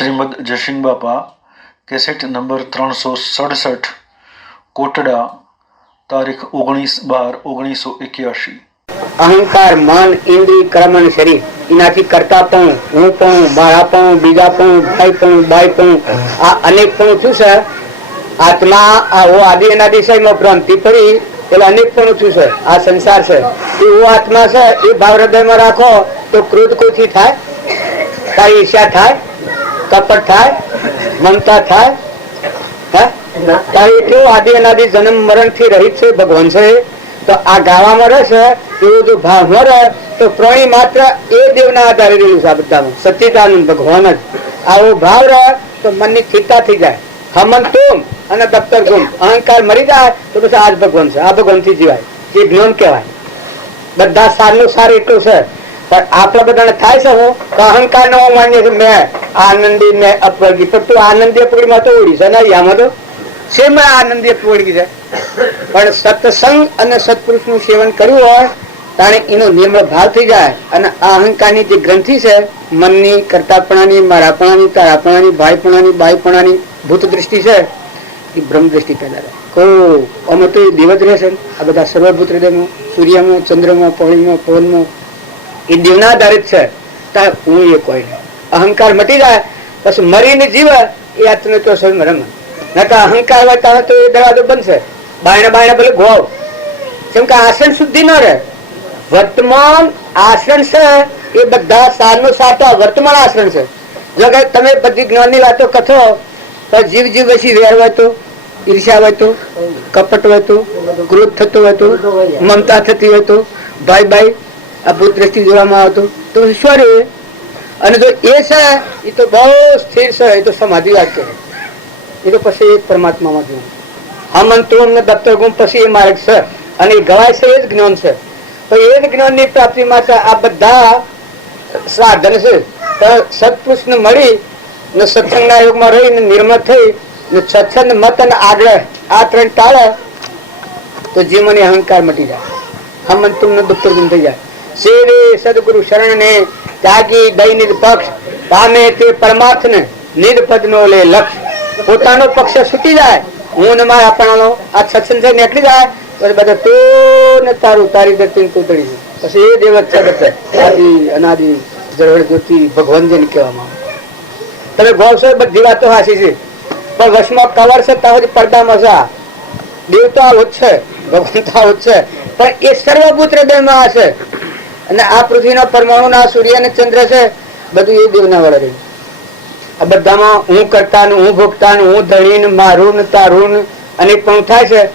શ્રીમદ જશિન બાપા cassette number 367 Kotda તારીખ 19/12/1981। અહંકાર મન ઇન્દ્રિય કર્મ અને શરીર એનાથી કરતા પણ હું પણ મારા પણ બીજા પણ ભાઈ પણ બાઈ પણ આ અનેક પણ શું છે આત્મા આદિ અનાદિ માં ભ્રાંતિ પડી એટલે અનેક પણ શું છે આ સંસાર છે એ આત્મા છે એ ભાવ હૃદયમાં રાખો તો ક્રોધ કોઈથી થાય, તારી ઈર્ષ્યા થાય, કપટ થાય, મમતા થાય, તારી કેવું આદિ અનાદિ જન્મ મરણ થી રહિત છે ભગવાન છે તો આ ગાવામાં રહેશે એવું જો ભાવમાં રહે તો પ્રાણી માત્ર એ દેવના આધારે રહેલું છે આ બધામાં સચ્ચિદાનંદ ભગવાન જ આવો ભાવ રહે તો મનની સ્થિરતા થઈ જાય હમન તુમ અને દફતર ગુમ અહંકાર મરી જાય તો પછી આ જ ભગવાન છે આ ભગવાન થી જીવાય એ જ્ઞાન કહેવાય બધા સારનું સાર એટલું છે પણ આપણા બધાને થાય છે હું અહંકાર નો માન્ય છે મેં આનંદી મેં અપવર્ગી પણ તું આનંદી અપવર્ગીમાં તો ઓળી છે ને આમાં તો સેમ આનંદી અપવર્ગી છે પણ સત્સંગ અને સત્પુરુષ નું સેવન કર્યું હોય તાણે એનો નિર્મળ ભાવ થઈ જાય અને આ અહંકારની જે ગ્રંથિ છે મનની કરતાપણાની મારાપણાની તારાપણાની ભાઈપણાની બાઈપણાની ભૂત દ્રષ્ટિ છે એ બ્રહ્મ દ્રષ્ટિ પેદા થાય અમે તો એ દેવ જ રહેશે આ બધા સર્વભૂત હૃદયમાં સૂર્યમાં ચંદ્રમાં પાણીમાં પવનમાં એ દેવના આધારિત છે ત્યારે હું એ કોઈ નહીં અહંકાર મટી જાય પછી મરીને જીવે એ આત્મ તો રમે નકા અહંકાર હોય ત્યારે તો એ દરવાજો બનશે બાયણે બાયણે ભલે ગોવ કેમ કે આસન શુદ્ધિ ન રહે વર્તમાન આસન છે એ બધા સારનો સાતો વર્તમાન આસન છે જો કે તમે બધી જ્ઞાનની વાતો કથો પણ જીવ જીવ વસી વેર હોય તો ઈર્ષ્યા હોય તો કપટ હોય તો ક્રોધ થતો હોય તો મમતા થતી હોય તો ભાઈ ભાઈ આ ભૂત દ્રષ્ટિ જોવામાં આવતો તો ઈશ્વર અને જો એ છે એ તો બહુ સ્થિર છે એ તો સમાધિ વાત કરે એ તો પછી એક પરમાત્મામાં જોવું હમન તું અમને દફતર ગુમ પછી એ માર્ગ છે અને એ ગવાય છે એ જ જ્ઞાન છે તો એ જ જ્ઞાનની પ્રાપ્તિ માટે આ બધા સાધન છે સત્પુરુષ ને મળી ને સત્સંગના યોગમાં રહીને નિર્મળ થઈ ને સત્સંગ મત અને આગળ આ ત્રણ ટાળે તો જીવનની અહંકાર મટી જાય હમન તુમને દફતર ગુમ થઈ જાય સેવે સદગુરુ શરણ ને ત્યાગી દઈ નિરપક્ષ પામે તે પરમાર્થ ને નિરપદ નો લે લક્ષ્ય પોતાનો પક્ષ છૂટી જાય હું ને મારા આપણાનો આ સત્સંગ છે નીકળી જાય પછી બધા તું ને તારું તારી ગતિ તૂટડી છે પછી એ દેવત છે આદિ અનાદિ જળ જ્યોતિ ભગવાન જેને કહેવામાં તમે ગોળશો બધી વાતો હાસી છે પણ વશમાં કવર છે ત્યાં સુધી પડદામાં છે દેવ તો આવો જ છે ભગવાન તો આવો જ છે પણ એ સર્વભૂત હૃદયમાં હશે અને આ પૃથ્વીના પરમાણુના સૂર્ય અને ચંદ્ર છે બધું એ દેવના વડે રહ્યું આ બધામાં હું કરતા હું ભોગતા હું ધણી મારું ને તારું અને પણ થાય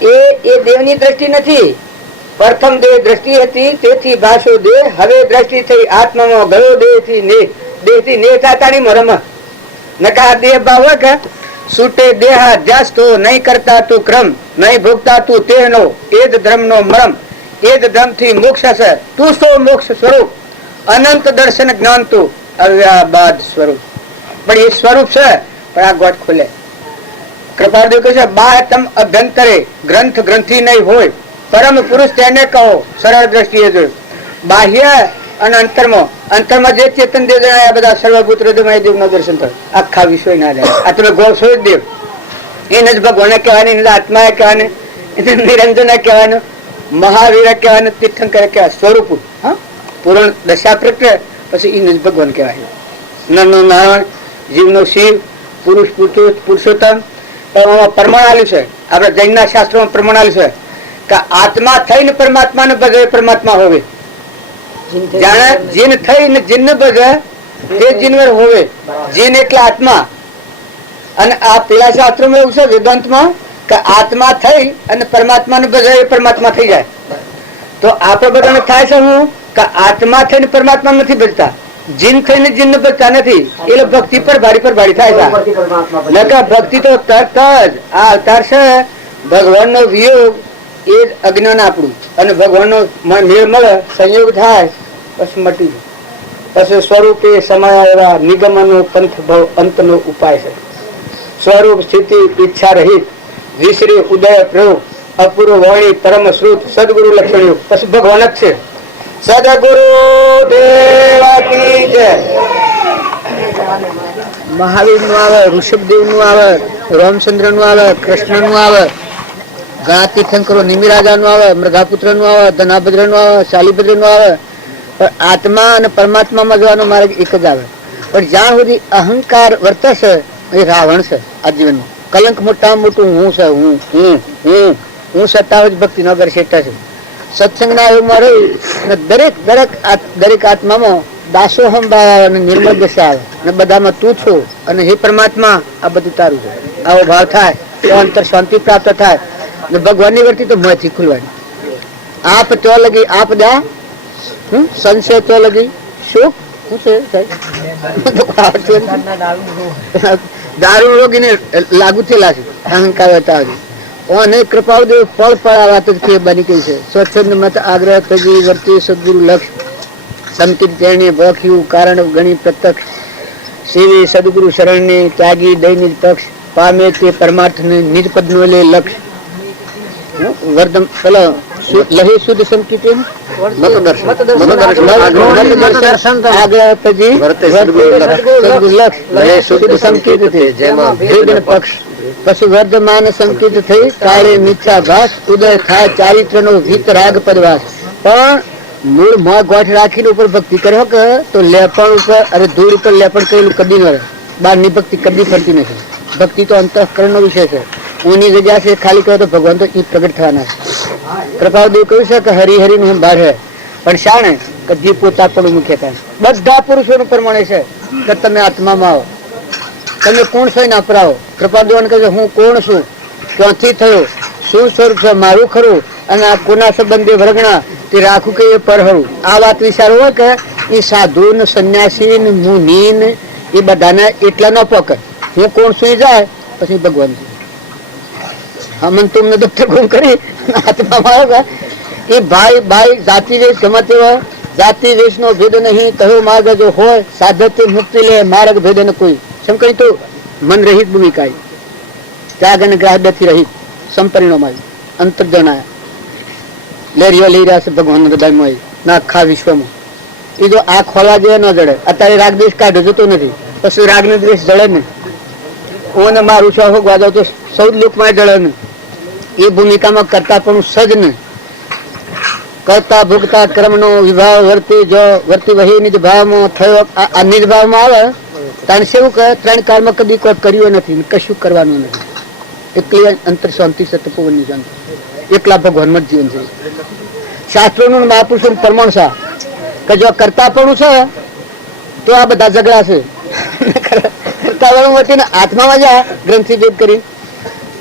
છે એ દેવની દ્રષ્ટિ નથી પ્રથમ દેહ દ્રષ્ટિ હતી તેથી ભાષો દેહ હવે દ્રષ્ટિ થઈ આત્મામાં ગયો દેહથી ને થતાની મરમ નકા દેહ ભાવ કે છૂટે દેહ ધ્યાસ તો નહીં કરતા તું ક્રમ નહીં ભોગતા તું તેનો એ જ ધર્મ નો મરમ એ જ ધર્મ થી મોક્ષ છે તું સો મોક્ષ સ્વરૂપ અનંત દર્શન જ્ઞાન તું અવ્યાબાદ સ્વરૂપ પણ એ સ્વરૂપ છે પણ આ ગોટ ખોલે કૃપાદેવ કહે છે બાહ્યતમ અભ્યંતરે ગ્રંથ ગ્રંથિ નહીં હોય પરમ પુરુષ તેને કહો સરળ દ્રષ્ટિએ જોયું બાહ્ય અને અંતરમાં જે ચેતન દેવ જણાયા બધા સર્વભૂત હૃદયમાં દેવ નું દર્શન થાય આખા વિશ્વ ના જાય આ તમે ગૌ છો દેવ એને જ ભગવાન કહેવાની એને આત્મા કહેવાની એને નિરંજન કહેવાનું મહાવીર કહેવાનું તીર્થંકર કહેવાય સ્વરૂપ હા પૂર્ણ દશા પ્રક્રિય પછી એને જ ભગવાન કહેવાય નરનો નારાયણ જીવનો શિવ પુરુષ પુરુષોત્તમ પ્રમાણ આલ્યું છે આપડે જૈનના શાસ્ત્રોમાં પ્રમાણ આલ્યું છે કે આત્મા થઈને પરમાત્માને ભજે પરમાત્મા હોવે જાણે જીન થઈને જીન ભજે તે જીનવર હોવે જીન એટલે આત્મા અને આ પેલા શાસ્ત્રોમાં એવું છે વેદાંતમાં કે આત્મા થઈ અને પરમાત્માને ભજે એ પરમાત્મા થઈ જાય તો આપણે બધાને થાય છે હું કે આત્મા થઈને પરમાત્મા નથી ભજતા જીન થઈને જીન ભજતા નથી એટલે ભક્તિ પર ભાડી થાય છે ભક્તિ તો તરત જ આ અવતાર છે ભગવાન નો વિયોગ એ જ અજ્ઞાન આપણું અને ભગવાન નો મેળ મળે સંયોગ થાય પછી મટી જાય પછી સ્વરૂપે સમય એવા નિગમનો પંથ ભાવ અંતનો ઉપાય છે સ્વરૂપ સ્થિતિ ઈચ્છા રહિત વિશ્રી ઉદય પ્રયોગ અપૂર્વ વાણી પરમ શ્રુત સદગુરુ લક્ષણ પછી ભગવાન જ છે સદગુરુ દેવ કી જય। મહાવીર નું આવે, ઋષભદેવ નું આવે, રામચંદ્ર નું આવે, કૃષ્ણ નું આવે, ઘણા તીર્થંકરો નિમિરાજા નું આવે, મૃગાપુત્ર નું આવે, ધનાભદ્ર નું આવે, શાલીભદ્ર નું આવે. પણ આત્મા અને પરમાત્મામાં જવાનો માર્ગ એક જ આવે. પણ જ્યાં સુધી અહંકાર વર્તશે એ રાવણ છે આ જીવનમાં. કલંક મોટામાં મોટું હું છે, હું સત્તા જ ભક્તિ નો ગરસેટા છે. સત્સંગના યોગમાં રહી દરેક આત્મામાં દાસોહમ ભાવ આવે અને નિર્મળ દશા આવે અને બધામાં તું છું અને હે પરમાત્મા આ બધું તારું છે. આવો ભાવ થાય તો અંતર શાંતિ પ્રાપ્ત થાય અને ભગવાનની વર્તી તો મોંથી ખુલવાની. આપ તો લગી આપ દા સંશય તો લગી સુખ શું છે દારૂ રોગીને લાગુ થયેલા છે અહંકાર હતા. અને કૃપાદેવ ફળ પડાવા બની ગઈ છે. સ્વચ્છંદ મત આગ્રહ તજી વર્તી સદગુરુ લક્ષ સંકિત તેણે ભોખ્યું કારણ ગણી પ્રત્યક્ષ સેવી સદગુરુ શરણને ત્યાગી દૈનિજ પક્ષ પામે તે પરમાર્થ ને નિજ પદ નો લે લક્ષ વર્ધમ પેલો લહે શુદ્ધ સંકિત આગ્રહ તજી સદગુરુ લક્ષ લહે શુદ્ધ સંકિત પક્ષ પશુ વર્ધમાન સંકિત થઈ કાળે મિથ્યા ભાસ ઉદય થાય ચારિત્ર નો હિત રાગ પદવાસ. પણ મૂળ મોં ગોઠ રાખીને ઉપર ભક્તિ કર્યો કે તો લેપણ ઉપર અરે ધૂળ ઉપર લેપણ કરેલું કદી ન રહે. બહારની ભક્તિ કદી ફરતી નથી. ભક્તિ તો અંતઃકરણ નો વિષય છે. ઊની જગ્યા છે ખાલી કહો તો ભગવાન તો એ પ્રગટ થવાના છે. કૃપાદેવ કહ્યું છે કે હરિહરિ નું બાર હે પણ શાણે કે જે પોતા પણ મુખ્ય થાય. બધા પુરુષોનું પ્રમાણે છે કે તમે આત્મામાં આવો, તમે કોણ છો એને અપરાવો. કૃપાદેવને કહે છે હું કોણ છું, ક્યાંથી થયો, શું સ્વરૂપ છે મારું ખરું અને આ કોના સંબંધે વર્ગણા તે રાખું કે એ પરહરું. આ વાત વિચાર હોય કે એ સાધુ ને સંન્યાસી ને મુનિ ને એ બધાને એટલા ન પકડ. હું કોણ છું એ જાય પછી ભગવાન હમન તુમને દફતર ગુમ કરી આત્મામાં આવ્યો એ ભાઈ જાતિ દેશ ગમે તેવા જાતિ દેશ નો ભેદ નહીં કયો માર્ગ જો હોય સાધતે મુક્તિ લે માર્ગ ભેદ ન કોઈ. શંકરી તો મન રહિત ભૂમિકા ત્યાગ અને ગ્રાહ્યથી રહિત સંપરિણોમાં અંતર જણાયા લઈ રહ્યા છે ભગવાન હૃદયમાં ના આખા વિશ્વમાં. એ જો આ ખોલવા જેવા ન જડે. અત્યારે રાગ દ્વેષ કાઢ્યો જતો નથી પછી રાગ ને દ્વેષ જડે ને ઓને મારું શોખ વાજો તો સૌ લોકમાં જડે ને. એ ભૂમિકામાં કરતા પણ સજ ને કરતા ભોગતા ક્રમનો વિભાવ વર્તી વહી નિજ ભાવમાં થયો. આ નિજ ભાવમાં આવે કારણ શું કે ત્રણ કાળમાં કદી કોઈ કર્યું નથી, કશું કરવાનું નથી. એકલી અંતર શાંતિ છે તપોવનની શાંતિ. એકલા ભગવાનમાં જ જીવન છે. શાસ્ત્રોનું મહાપુરુષોનું પ્રમાણ છે કે જો કરતા પણ છે તો આ બધા ઝઘડા છે. કરતા વાળું આત્મામાં જા ગ્રંથિ ભેદ કરી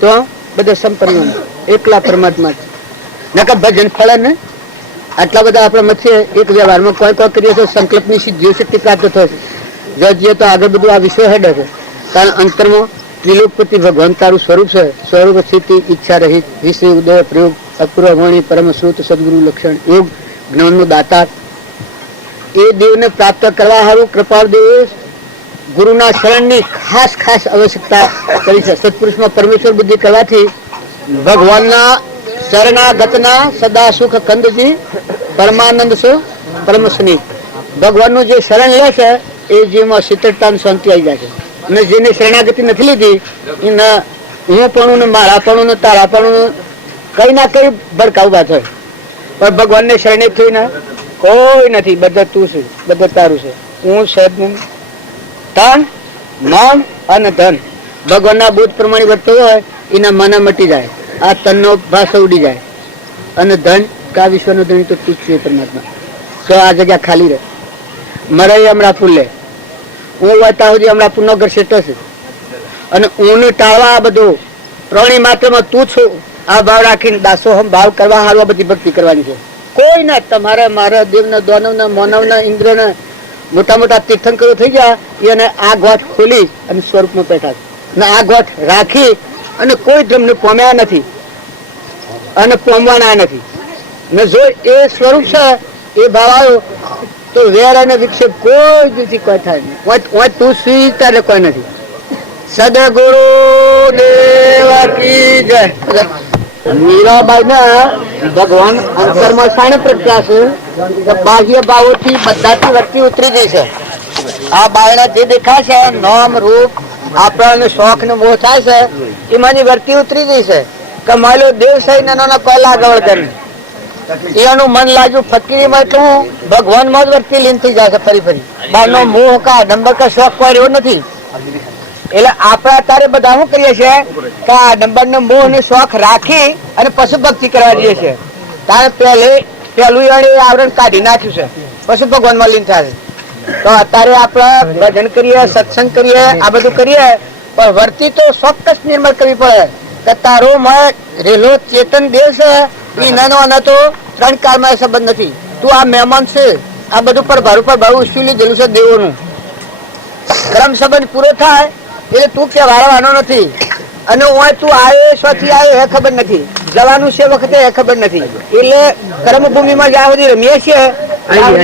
તો બધા સંપરિણ એકલા પરમાત્મા જ નકર ભજન ફળે ને. આટલા બધા આપણા મધ્ય એક વ્યવહારમાં કોઈ કરીએ તો સંકલ્પની સિદ્ધિ શક્તિ પ્રાપ્ત થશે. જો જઈએ તો આગળ બધું આ વિશ્વ હેડે છે. કારણ અંતરમાં ત્રિલોકપતિ ભગવાન તારું સ્વરૂપ છે. સ્વરૂપ સ્થિતિ ઈચ્છા રહિત વિષય ઉદય પ્રયોગ અપૂર્વ વાણી પરમ શ્રુત સદગુરુ લક્ષણ યોગ જ્ઞાનનું દાતા. એ દેવને પ્રાપ્ત કરવા સારું કૃપાળદેવ ગુરુના શરણની ખાસ આવશ્યકતા કરી છે. સત્પુરુષમાં પરમેશ્વર બુદ્ધિ કરવાથી ભગવાનના શરણાગતના સદા સુખ કંદજી પરમાનંદ છો પરમ સ્નેહ. ભગવાનનું જે શરણ લે છે એ જેમાં શીતળતા શાંતિ આવી જાય છે. અને જેને શરણાગતિ નથી લીધી એના હું પણ ને મારા પણ ને તારા પણ કઈ ના કઈ ભડકાવવા થાય. પણ ભગવાનને શરણે થઈને કોઈ નથી. બધા તું છે, બધા તારું છે. હું છે તન મન અને ધન ભગવાનના બોધ પ્રમાણે વર્તતો હોય એના મન મટી જાય. આ તનનો ભાષ ઉડી જાય અને ધન કા વિશ્વનો ધન તો તું છે પરમાત્મા. તો આ જગ્યા ખાલી રહે. મરે હમણાં ફૂલે હું વાતા સુધી હમણાં પુનઃ ઘર સેટો છે. અને ઊને ટાળવા આ બધું પ્રાણી માત્રમાં તું છું આ ભાવ રાખીને દાસોહમ ભાવ કરવા હારવા બધી ભક્તિ કરવાની છે. કોઈ ના તમારે મારા દેવના દાનવના માનવના ઇન્દ્રના મોટા મોટા તીર્થંકરો થઈ ગયા એને આ ગોઠ ખોલી અને સ્વરૂપમાં બેઠા છે. આ ગોઠ રાખી અને કોઈ ધર્મને પામ્યા નથી અને પામવાના નથી. ને જો એ સ્વરૂપ છે એ ભાવ આવ્યો તો વેર અને વિક્ષેપ કોઈ દીથી કોઈ થાય નહીં. તું સ્વીકારે કોઈ નથી. સદગુરુ દેવ કી જય. મીરાબાઈ ના ભગવાન અંતરમાં શાણે પ્રજ્ઞા છે બાહ્ય ભાવોથી બધાથી વચ્ચે ઉતરી ગઈ છે. આ બાયણા જે દેખાય છે નામ રૂપ આપણને શોખ ને મોહ થાય છે એમાંની વર્તી ઉતરી ગઈ છે કે માલો દેવ સહી નાનો કોઈ લાગવડ કરે એનું મન લાગ્યું ફકીરીમાં એટલું ભગવાનમાં જ વર્તી લીન થઈ જાય છે ફરી ફરી બારનો મોહ કા ડંબર કા શોખ કોઈ રહ્યો નથી. એટલે આપણા તારે બધા શું કરીએ છીએ કે આ નંબર નો મોહ ને શોખ રાખી અને પશુ ભક્તિ કરવા જઈએ છીએ. તારે પહેલું આવરણ કાઢી નાખ્યું છે પશુ ભગવાન માં લીન થાય. તો અત્યારે આપણે ભજન કરીએ સત્સંગ કરીએ આ બધું કરીએ પણ વર્તી તો ચોક્કસ નિર્મળ કરવી પડે કે તારો માં રેલો ચેતન દેવ છે એ નાનો તો ત્રણ કાળમાં સંબંધ નથી. તું આ મહેમાન છે આ બધું પર ભારું ઉછળી લીધેલું છે દેવોનું. ક્રમ સંબંધ પૂરો થાય એટલે તું કે વાળવાનો નથી અને તું આવે સ્વથી આવે એ ખબર નથી જવાનું છે વખતે એ ખબર નથી. એટલે કર્મભૂમિમાં જ્યાં સુધી રમીએ છીએ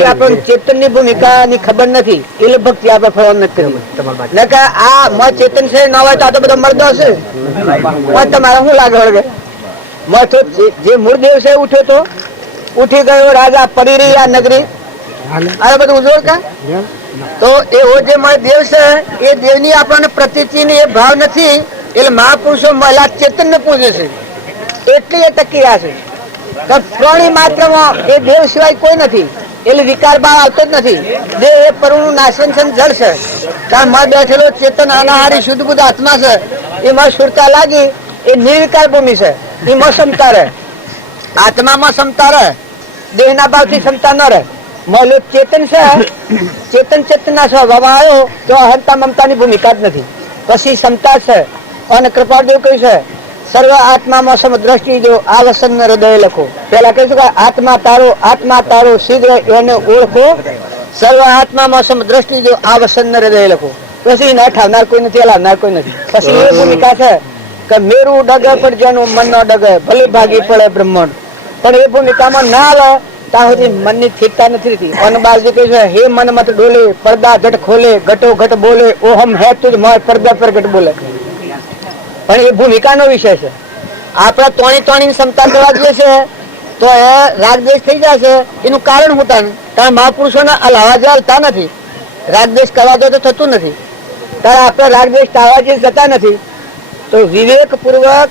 આપણને ચેતન ની ભૂમિકા ની ખબર નથી એટલે ભક્તિ આપણે ફળવાનું નથી. આ ચેતન છે ન હોય તો આ તો બધો મરદો છે તમારે શું લાગે તો જે મૂળદેવ છે ઉઠ્યો તો ઉઠી ગયો રાજા પડી રહી આ નગરી આ બધું ઉજવળ કા તો એવો જે દેવ છે એ દેવની આપણને પ્રતીતિ ની એ ભાવ નથી એટલે મહાપુરુષો મહિલા ચેતન ને પૂજે છે એટલી એ ટકી છે. પ્રાણી માત્રમાં એ દેવ સિવાય કોઈ નથી એટલે વિકાર ભાવ આવતો જ નથી. દેવ એ પરનું નાશન જળ છે કારણ માં બેઠેલો ચેતન અનાહારી શુદ્ધ બુદ્ધ આત્મા છે એમાં સુરતા લાગી એ નિર્વિકાર ભૂમિ છે એમાં ક્ષમતા રહે આત્મામાં ક્ષમતા રહે દેહના ભાવથી ક્ષમતા ન રહે. મહિલો ચેતન છે ચેતન ના સ્વભાવ આવ્યો તો અહંતા મમતાની ભૂમિકા જ નથી. પછી ક્ષમતા છે અને કૃપાદેવ કહ્યું છે સર્વ આત્મામાં સમદ્રષ્ટિ જો આ વસન હૃદય લખો. પેલા કહીશું કે આત્મા તારો શીઘ્ર એને ઓળખો સર્વ આત્મામાં સમદ્રષ્ટિ જો આ વસન હૃદય લખો. પછી ના ઠાવનાર કોઈ નથી હલાવનાર કોઈ નથી. પછી એ ભૂમિકા છે કે મેરું ડગે પણ જેનું મન ન ડગે ભલે ભાગી પડે બ્રહ્માંડ પણ એ ભૂમિકામાં ના આવે ત્યાં સુધી મનની સ્થિરતા નથી રહેતી. અને બાળજી કહે છે હે મન મત ડોલે પડદા ઘટ ખોલે ઘટો ઘટ બોલે ઓહમ હે તુજ મોય પડદા પર ઘટ બોલે. પણ એ ભૂમિકાનો વિષય છે. આપણા તોણી ક્ષમતા કરવા દઈએ છે તો એ રાગદ્વેષ થઈ જાય છે. એનું કારણ હું તાન કારણ મહાપુરુષોના હલાવા ચાલતા નથી. રાગદ્વેષ કરવા દો તો થતું નથી ત્યારે આપણે રાગદ્વેષ ટાળવા જે જતા નથી. તો વિવેકપૂર્વક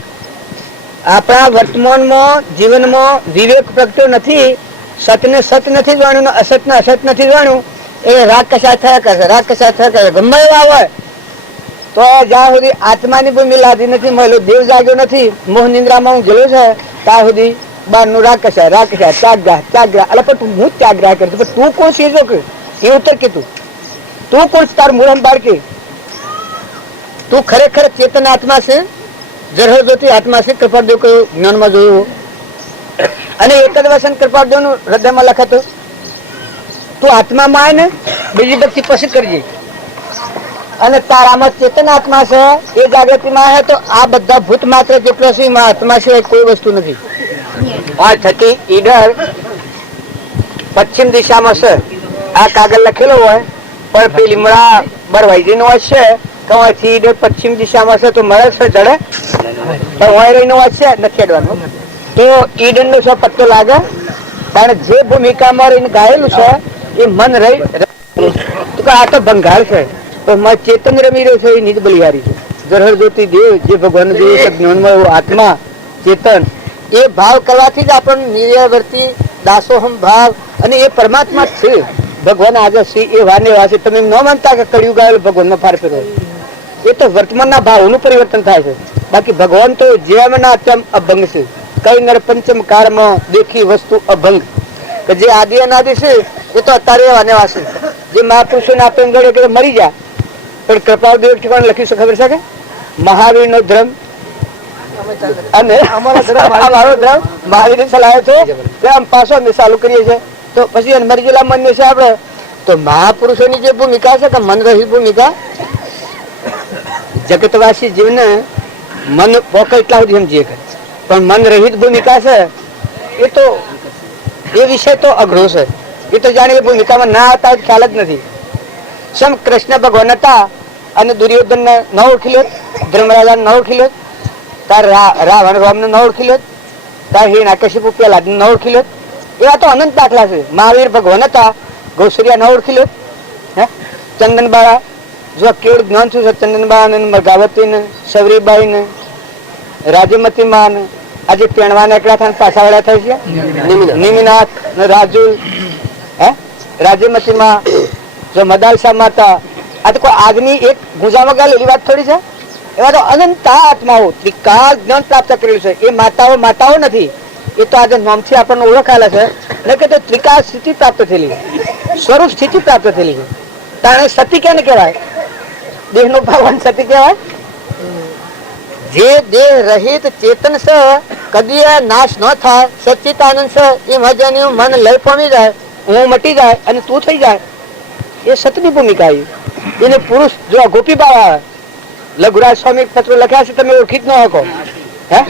આપણા વર્તમાનમાં જીવનમાં વિવેક પ્રગટ્યો નથી. સતને સત નથી જાણ્યું અસતને અસત નથી જાણ્યું એ રાગ કશા થયા કરશે રાગ કશા થયા કરશે ગમે એવા હોય તો જ્યાં સુધી આત્માની ભૂમિ લાદી નથી મળેલો દેવ જાગ્યો નથી મોહ નિંદ્રામાં હું ગયેલો છે ત્યાં સુધી બારનું રાગ કશા ત્યાગરા એટલે પણ હું ત્યાગરા કરું પણ તું કોણ સીધો કે એ ઉત્તર કીધું તું કોણ તાર મૂળમ બાળકી તું ખરેખર ચેતન આત્મા છે જરહજોતી આત્મા છે. કૃપાદેવ કયું જ્ઞાનમાં જોયું અને એક જ વસન કૃપાદેવ નું હૃદયમાં લખાતું તું આત્મામાં આવે ને બીજી ભક્તિ પછી કરજે અને તારામાં ચેતન આત્મા છે એ જાગૃતિમાં આવે તો આ બધા ભૂત માત્ર જેટલો છે એમાં આત્મા સિવાય કોઈ વસ્તુ નથી. આ થતી ઈડર પશ્ચિમ દિશામાં છે આ કાગળ લખેલો હોય પણ પેલી લીમડા બરવાઈજી નો વાત છે કે અહીંથી ઈડર પશ્ચિમ દિશામાં છે તો મળે છે જડે પણ વહી રહીનો વાત છે નથી અડવાનું તો ઈડર નો શું પત્તો લાગે કારણ જે ભૂમિકામાં રહીને ગાયેલું છે એ મન રહી આ તો ભંગાર છે પણ ચેતન રમી રહ્યો છે એ નિજ બલિહારી છે. જરહર જ્યોતિ દેવ જે ભગવાન જ્ઞાનમાં એવો આત્મા ચેતન એ ભાવ કરવાથી જ આપણને નિર્વર્તી દાસોહમ ભાવ અને એ પરમાત્મા છે ભગવાન આજે છે એ વાને વાસે તમે ન માનતા કે કળિયુગ આવેલો ભગવાનમાં ફાર ફેરવો એ તો વર્તમાનના ભાવોનું પરિવર્તન થાય છે. બાકી ભગવાન તો જેમના તેમ અભંગ છે. કઈ નર પંચમ કાળમાં દેખી વસ્તુ અભંગ કે જે આદિ અનાદિ છે એ તો અત્યારે વાને વાસે જે મહાપુરુષોને આપે ગળે મરી જાય પણ કૃપાદેવ ઠેકાણે લખ્યું છે ખબર છે કે મહાવીર નો ધર્મ અને અમારો ધર્મ મહાવીર ચલાવ્યો છે આમ પાછો અમે ચાલુ કરીએ છીએ તો પછી મરી ગયેલા મન છે આપણે તો મહાપુરુષોની જે ભૂમિકા છે કે મન રહી ભૂમિકા જગતવાસી જીવને મન પોકે એટલા સુધી સમજીએ પણ મન રહિત ભૂમિકા છે એ તો એ વિષય તો અઘરો છે. એ તો જાણે એ ભૂમિકામાં ના હતા ખ્યાલ જ નથી. સમ કૃષ્ણ ભગવાન હતા અને દુર્યોધન ને ન ઓળખી લો ધર્મરાજા ન ઓળખી લો તાર રાવણ રામ ને ન ઓળખી લો તાર હિરણ્યકશિપુ પ્રહલાદ ને ન ઓળખી લો એવા તો અનંત દાખલા છે. મહાવીર ભગવાન હતા ગૌસુરિયા ન ઓળખી લો હે ચંદનબાળા જો કેવળ જ્ઞાન શું છે, ચંદનબાળા ને મરગાવતી ને સવરીબાઈ ને રાજમતી માં ને આજે પેણવાના એકલા થાય પાછા વાળા થાય છે નિમિનાથ ને રાજુ હે રાજમતી માં જો મદાલસા માતા આ તો કોઈ આજની એક ગુજામાં ગાલ એવી વાત થોડી છે. એવા તો અનંત આત્માઓ ત્રિકાળ જ્ઞાન પ્રાપ્ત કરેલું છે. એ માતાઓ નથી, એ તો આજે નામથી આપણને ઓળખાયેલા છે. એટલે કે ત્રિકાળ સ્થિતિ પ્રાપ્ત થયેલી, સ્વરૂપ સ્થિતિ પ્રાપ્ત થયેલી છે. તાણે સતી કેને કહેવાય? દેહ નો ભગવાન સતી કહેવાય. જે દેહ રહિત ચેતન છે કદી નાશ ન થાય, સચ્ચિતાનંદ છે એ મજાની મન લય પામી જાય, હું મટી જાય અને તું થઈ જાય, એ સતની ભૂમિકા. એને પુરુષ જો ગોપી બાવા લઘુરાજ સ્વામી પત્રો લખ્યા છે, તમે ઓળખી જ ન શકો. હે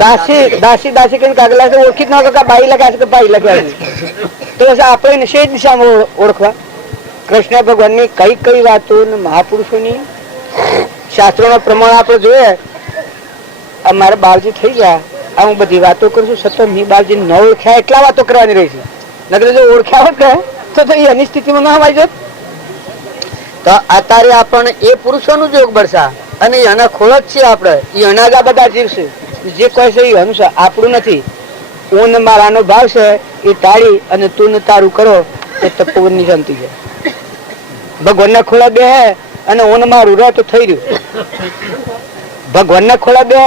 દાસી કઈ કાગલા છે, ઓળખી જ ન શકો કે બાઈ લખ્યા છે કે ભાઈ લખ્યા છે. તો આપણે નિષેધ દિશામાં ઓળખવા કૃષ્ણ ભગવાનની કઈ કઈ વાતો મહાપુરુષોની શાસ્ત્રોના પ્રમાણ આપણે જોઈએ. મારા બાળજી થઈ ગયા, આ હું બધી વાતો કરું છું, સતત ની બાળજી ન ઓળખ્યા એટલા વાતો કરવાની રહી છે. નગર જો ઓળખ્યા હોત તો એની સ્થિતિમાં ના આવી જત. તો અત્યારે આપણને એ પુરુષોનું જ યોગ બળશા અને એના ખોળ જ છે. આપણે એ અનાજ આ બધા જીવશે, જે કહે છે એ અનુસાર આપણું નથી. ઊન મારાનો ભાવ છે એ ટાળી અને તું તારું કરો એ તપોવનની શાંતિ છે. ભગવાનના ખોળા બે અને ઊન મારું રહે તો થઈ રહ્યું. ભગવાનના ખોળા બે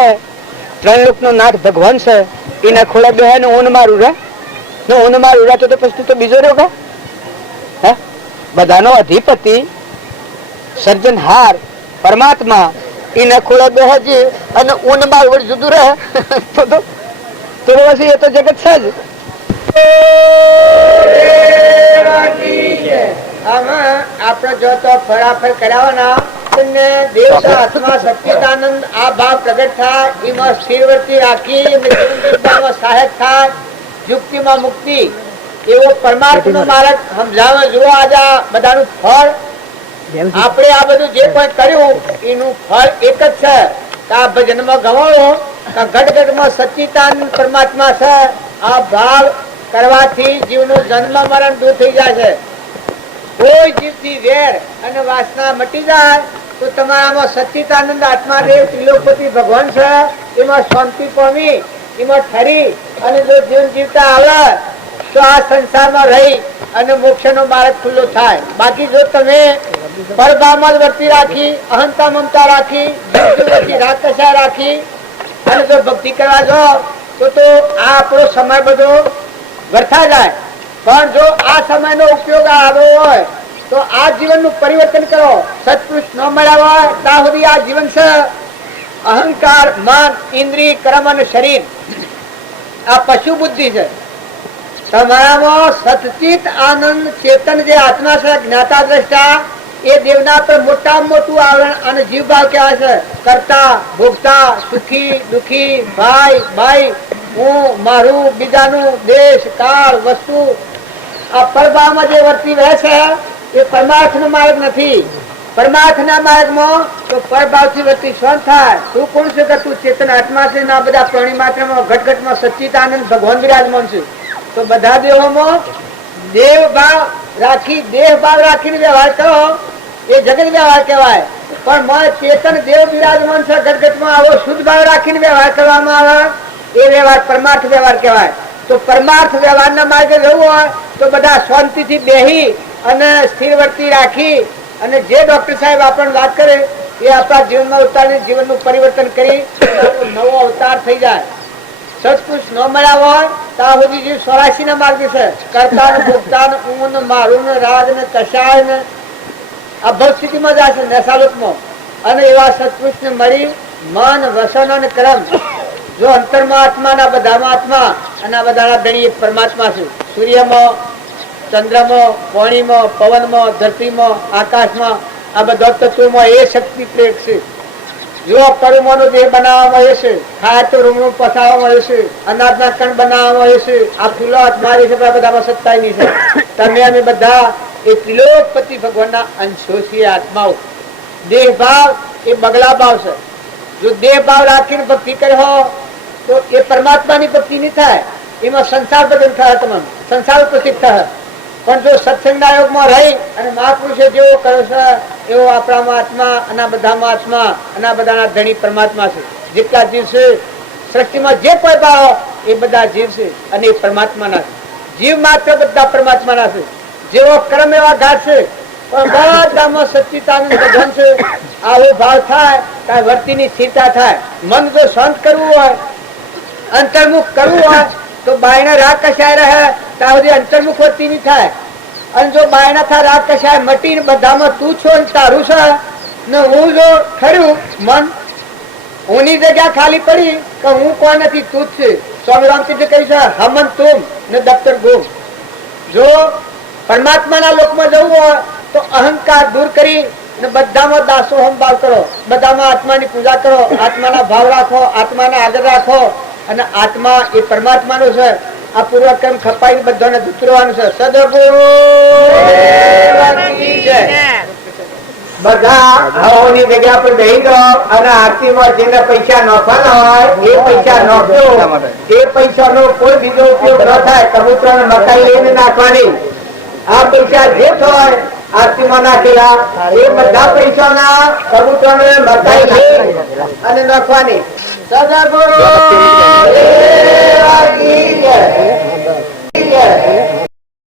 ત્રણ લોકનો નાથ ભગવાન છે, એના ખોળા બે ને ઊન મારું રહે ને ઊન મારું રહે તો પછી તો બીજો રહ્યો કે હે? બધાનો અધિપતિ સર્જનહાર પરમાત્મા એના ખોળા બે હજી અને ઊન મારું જુદું રહે તો પછી એ તો જગત છે જ. આમાં આપણે જો તો ફરાફર કરાવવાના દેવ આત્મા સચ્ચિદાનંદ આ ભાવ પ્રગટ થાય, એમાં સ્થિરવર્તી રાખી સહાયક થાય, યુક્તિમાં મુક્તિ એવો પરમાર્થનો માર્ગ સમજાવે. જુઓ આજે બધાનું ફળ આપણે આ બધું જે કોઈ કર્યું એનું ફળ એક જ છે. આ ભજનમાં ગવાળો ઘટઘટમાં સચ્ચિદાનંદ પરમાત્મા છે. આ ભાવ કરવાથી જીવનું જન્મ મરણ દૂર થઈ જાય છે. કોઈ જીવથી વેર અને વાસના મટી જાય તો તમારામાં સચ્ચિદાનંદ આત્માદેવ ત્રિલોકપતિ ભગવાન છે, એમાં શાંતિ પામી, એમાં ઠરી અને જો જીવન જીવતા આવે તો આ સંસારમાં રહી અને મોક્ષનો માર્ગ ખુલ્લો થાય. બાકી જો તમે પરભાવમાં જ વર્તી રાખી, અહંતા મમતા રાખી, રાગ કશા રાખી અને જો ભક્તિ કરવા જાઓ તો આ આપણો સમય બધો વર્થા જાય. પણ જો આ સમયનો ઉપયોગ આવ્યો હોય તો આ જીવનનું પરિવર્તન કરો. સત્પુરુષ ન મળ્યા હોય ત્યાં સુધી આ જીવન છે અહંકાર, મન, ઇન્દ્રિય, કર્મ અને શરીર, આ પશુ બુદ્ધિ છે. તમારામાં સચિત આનંદ ચેતન જે આત્મા છે, જ્ઞાતા દ્રષ્ટા, એ દેવના પર મોટામાં મોટું આવરણ અને જીવભાવ કહેવાય છે. કરતા, ભોગતા, સુખી, દુખી, ભાઈ, બાઈ, હું, મારું, બીજાનું, દેશ, કાળ, વસ્તુ, આ પરભાવમાં જે વર્તી રહે છે એ પરમાર્થનો માર્ગ નથી. પરમાર્થના માર્ગમાં તો પરભાવથી વર્તી શાંત થાય. તું કોણ છે કે તું ચેતન આત્મા છે? ના બધા પ્રાણી માત્રમાં ઘટઘટમાં સચ્ચિદાનંદ ભગવાન વિરાજમાન છે. તો બધા દેહોમાં દેવ ભાવ રાખી, દેહ ભાવ રાખીને વ્યવહાર કરો એ જગત વ્યવહાર કહેવાય. પણ ચેતન દેવ વિરાજમાન છે ઘટઘટમાં, આવો શુદ્ધ ભાવ રાખીને વ્યવહાર કરવામાં આવે એ વ્યવહાર પરમાર્થ વ્યવહાર કહેવાય. તો પરમાર્થ વ્યવહારના માર્ગે જવું હોય તો બધા શાંતિથી બેહી અને સ્થિરવર્તી રાખી અને જે ડોક્ટર સાહેબ આપણને વાત કરે એ આપણા જીવનમાં ઉતારી જીવનનું પરિવર્તન કરી નવો અવતાર થઈ જાય. સત્પુરુષ ન મળ્યા હોય ત્યાં સુધી જીવ 84 ના માર્ગે છે. કરતા ને ભોગતા ને ઊંઘ ને મારું ને રાગ ને કષાય ને આ ભવ સ્થિતિમાં જાય છે નેસાલોકમાં. અને એવા સત્પુરુષને મળી મન, વસન અને કર્મ જો અંતરમાં આત્માના બધામાં આત્મા અને આ બધાના ધણી પરમાત્મા છે. સૂર્યમાં, ચંદ્રમાં, પાણીમાં, પવનમાં, ધરતીમાં, આકાશમાં, આ બધા તત્વોમાં એ શક્તિ પ્રેરક છે. જો કરુમાનો દેહ બનાવવામાં આવે છે, ખાય તો રૂમનું પસાવવામાં આવે છે, અનાજના કણ બનાવવામાં આવે છે, આ ફૂલો હાથમાં છે, બધામાં સત્તાય નહીં છે. તમે અમે બધા એ ત્રિલોકપતિ ભગવાનના અંશો છીએ, આત્માઓ. દેહ ભાવ એ બગલા ભાવ છે. જો દેહ ભાવ રાખીને ભક્તિ કર્યો તો એ પરમાત્માની ભક્તિ નહીં થાય, એમાં સંસાર બદલ થાય. તમામ સંસાર પ્રસિદ્ધ થાય પણ જો સત્સંગના યોગમાં રહી અને મહાપુરુષે જેવો કર્યો છે એવો આપણામાં આત્મા અને આ બધામાં આત્મા અને આ બધાના ધણી પરમાત્મા છે. જેટલા જીવ છે સૃષ્ટિમાં જે કોઈ ભાવ એ બધા જીવ છે અને એ પરમાત્માના છે. જીવ માત્ર બધા પરમાત્માના છે. જેવો કર્મ એવા ઘાટ છે પણ બધામાં સચ્ચિદાનંદ ભગવાન છે. આવો ભાવ થાય ત્યારે વર્તીની સ્થિરતા થાય. મન જો શાંત કરવું હોય, અંતર્મુખ કરવું હોય તો બાયના રાગ કશાય રહે ત્યાં સુધી અંતર્મુખ વર્તી નહીં થાય. અને જો બાયના થા રાગ કશાય મટીને બધામાં તું છો ને તારું છે ને હું જો ખર્યું મન હુંની જગ્યા ખાલી પડી કે હું કોઈ નથી તું જ છે. સ્વામી રામચંદ્ર કહ્યું છે હમન તુમ ને દફતર ગુમ. જો પરમાત્માના લોકમાં જવું હોય તો અહંકાર દૂર કરી ને બધામાં દાસોહમ ભાવ કરો, બધામાં આત્માની પૂજા કરો, આત્માના ભાવ રાખો, આત્માને આગળ રાખો અને આત્મા એ પરમાત્માનો છે. આ પૂર્વક્રમ ખપાઈ બધાને ઉતરવાનું છે. સદગુરુ બધા હવાની જગ્યા પર બેહી જાઓ અને આરતીમાં જેને પૈસા નોખવાના હોય એ પૈસા નોખજો. એ પૈસાનો કોઈ બીજો ઉપયોગ ન થાય. કબૂતરોને મકાઈ લઈને નાખવાની. આ પૈસા જે થાય આરતીમાં નાખેલા એ બધા પૈસાના કબૂતરોને મકાઈ લઈ અને નાખવાની. સદગુરુ